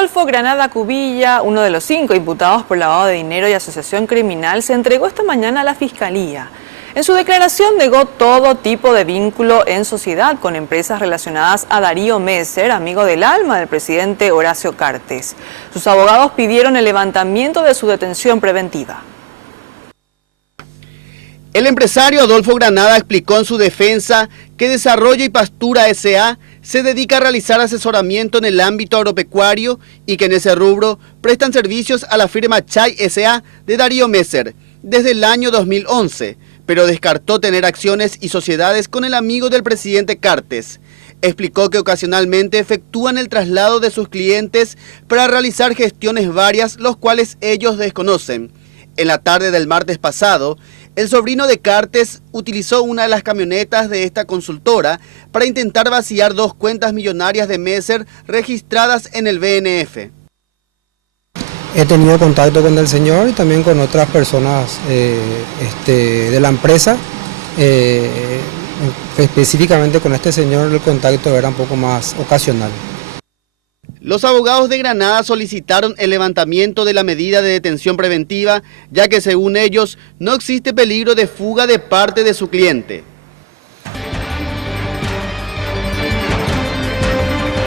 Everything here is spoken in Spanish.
Adolfo Granada Cubilla, uno de los 5 imputados por lavado de dinero y asociación criminal, se entregó esta mañana a la Fiscalía. En su declaración negó todo tipo de vínculo en sociedad con empresas relacionadas a Darío Messer, amigo del alma del presidente Horacio Cartes. Sus abogados pidieron el levantamiento de su detención preventiva. El empresario Adolfo Granada explicó en su defensa que Desarrollo y Pastura S.A. se dedica a realizar asesoramiento en el ámbito agropecuario y que en ese rubro prestan servicios a la firma Chay S.A. de Darío Messer desde el año 2011, pero descartó tener acciones y sociedades con el amigo del presidente Cartes. Explicó que ocasionalmente efectúan el traslado de sus clientes para realizar gestiones varias, los cuales ellos desconocen. En la tarde del martes pasado, el sobrino de Cartes utilizó una de las camionetas de esta consultora para intentar vaciar 2 cuentas millonarias de Messer registradas en el BNF. He tenido contacto con el señor y también con otras personas de la empresa. Específicamente con este señor el contacto era un poco más ocasional. Los abogados de Granada solicitaron el levantamiento de la medida de detención preventiva, ya que según ellos no existe peligro de fuga de parte de su cliente.